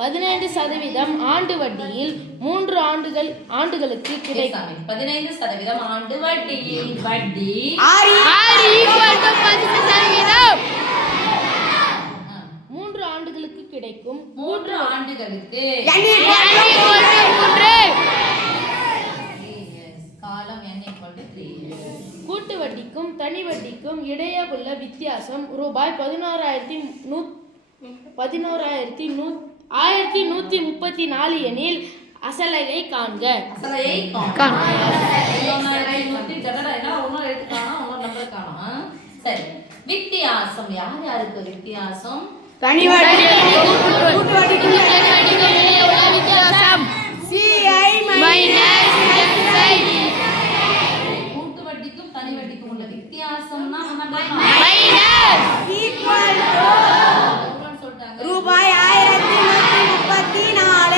15% ஆண்டு வட்டியில் 3 ஆண்டுகளுக்கு கிடைக்கும். 15% ஆண்டு வட்டியில் வட்டி R = 15%. 3 ஆண்டுகளுக்கு கிடைக்கும். 3 ஆண்டுகளுக்கு காலம் n = 3 years. கூட்டு வட்டிக்கும் தனி வட்டிக்கும் இடையே உள்ள வித்தியாசம் ரூபாய் 1134 எனில் அசலையை காண்க. சரி, வித்தியாசம் யார் யாருக்கு வித்தியாசம்? தனி வட்டிக்கும் கூட்டு வட்டிக்கும் இடையே உள்ள வித்தியாசம் CI கூட்டு வட்டிக்கும் தனி வட்டிக்கும் உள்ள வித்தியாசம்னா ரூபாய் 1134.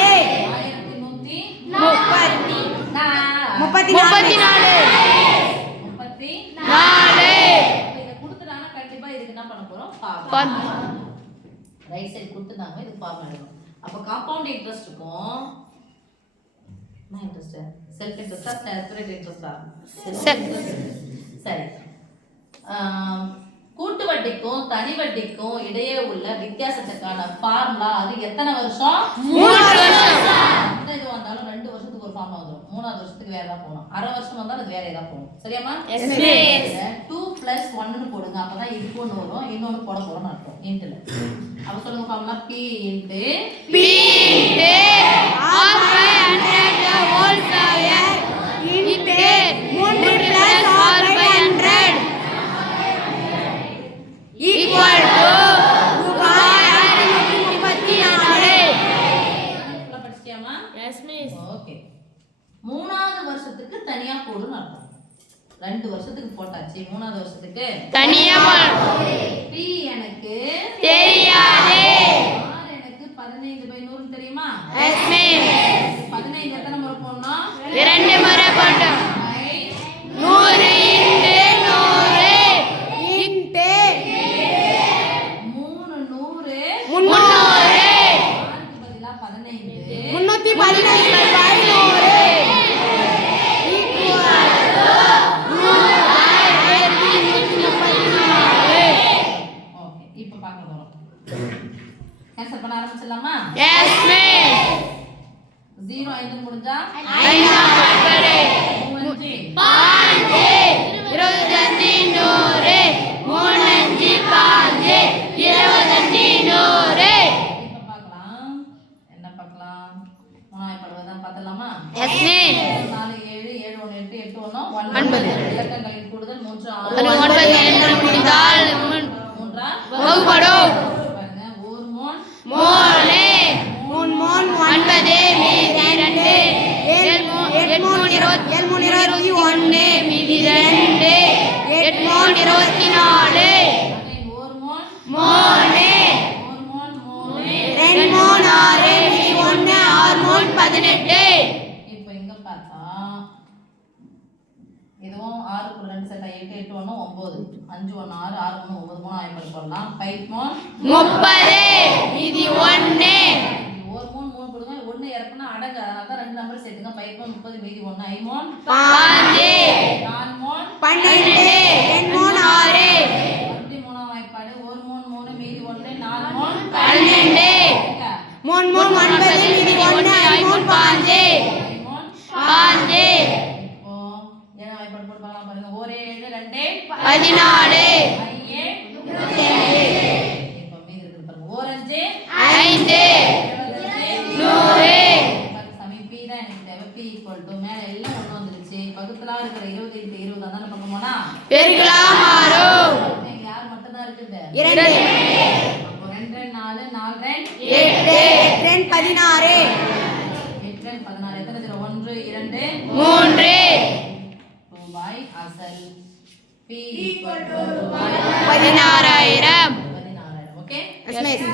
இத கொடுத்துட்டாங்க. கண்டிப்பா இதுக்கு என்ன பண்ண போறோம்? ரைட் சைடு கொடுத்துட்டாங்க. இது ஃபார்முலா எழுதணும். அப்ப காம்பவுண்ட் இன்ட்ரஸ்ட்க்கும் என்ன இன்ட்ரஸ்ட்? செல்ஃப் இன்ட்ரஸ்டா செப்பரேட் இன்ட்ரஸ்டா? சரி. கூட்டு வட்டிக்கும் தனி வட்டிக்கும் இடையே உள்ள வித்தியாசத்துக்கான ஃபார்முலா அது எத்தனை வருஷம்? 3 வருஷம். இது வந்தாலும் 2 வருஷத்துக்கு ஒரு ஃபார்முலா வந்துரும். 3வது வருஷத்துக்கு வேற ஏதாவது போணும். அரை வருஷம் வந்தாலும் அது வேற ஏதாவது போணும். சரியாமா? 2 + 1 ன்னு போடுங்க. அப்பதான் இதுக்கு ஒன்று வரும், இன்னொன்று போட போறோம்னு அர்த்தம். இன்ட்ல அப்ப சொல்லுங்க formula P × R / 100 whole square into 3 + R / 100 equal to ரூபாய் 1134. படிச்சிட்டியாமா? Yes miss. ஓகே. 3வது வருஷத்துக்கு தனியா போடுன்னு அர்த்தம். 2 வருஷத்துக்கு போட்டாச்சு. 3வது வருஷத்துக்கு தனியா P எனக்கு தெரியாது. R எனக்கு 15/100 தெரியுமா? Yes miss. 15 எத்தனை முறை போடணும்? 2 முறை போட்டோம். 100 × 100 300 ஆருக்கு பதிலா 15 315/500 ஓகே. இப்போ பார்க்க போறோம். ஆன்சர் பண்ண ஆரம்பிச்சலாமா? Yes miss. 0 5 முடிஞ்சா 5 மடக்கடை 5 25 100 3 5 25 100. இப்போ பார்க்கலாம். என்ன பார்க்கலாம்? 3 படுவதான் பார்த்தலாமா? Yes miss. 4 7 7 1 8 8 1 9 இலக்கங்களின் கூடுதல் 3 அது 6 9 என்று முடிந்தால் 3 வகுப்படும். பாருங்க. 1 மூன் 3 9 மீதி 2 7 3 21 மீதி 2 8 3 24 1 மூன் 3 2 3 6 மீதி 1 6 3 18. இப்போ இங்க பார்த்தா இதுவும் 6 க்கு 2 செட் 8 8 1 9 5 1 6 6 1 9 3 ஆயப்படி போடலாம். 5 மூன் 30 மீதி 1 ஒரு மூன் 3 கொடுங்க. 1 இறக்குனா அடங்கு. அதனால தான் 2 நம்பர் சேர்த்துங்க. 5 மூன் 30 மீதி 1 5 மூன் 5 4 மூன் 12 2 3 6 13 வாய்ப்பாடு. 1 மூன் 3 மீதி 1 4 மூன் 12 3 9 மீதி 1 5 5 5 இப்போ என்ன வாய்ப்பாடு போட்டு பார்க்கலாம் பாருங்க. 1 7 2 14 இப்போ மீதி இருக்கு பாருங்க. 1 5 5 100 சமி P தான் எனக்கு தேவை. P = மேல எல்லாம் ஒண்ணு வந்துருச்சு. பக்கத்துல இருக்கிற 20 × 20 தான பக்கமோனா பெருக்கலாம் மாறும். இங்க யார் மட்டும் தான் இருக்குது? 2 அப்போ 2 4 4 8 8 16 8 16 எத்தனை 0? 1 2 3 ரூபாய் அசல். P = 16000. 16,000. ஓகே. Yes miss.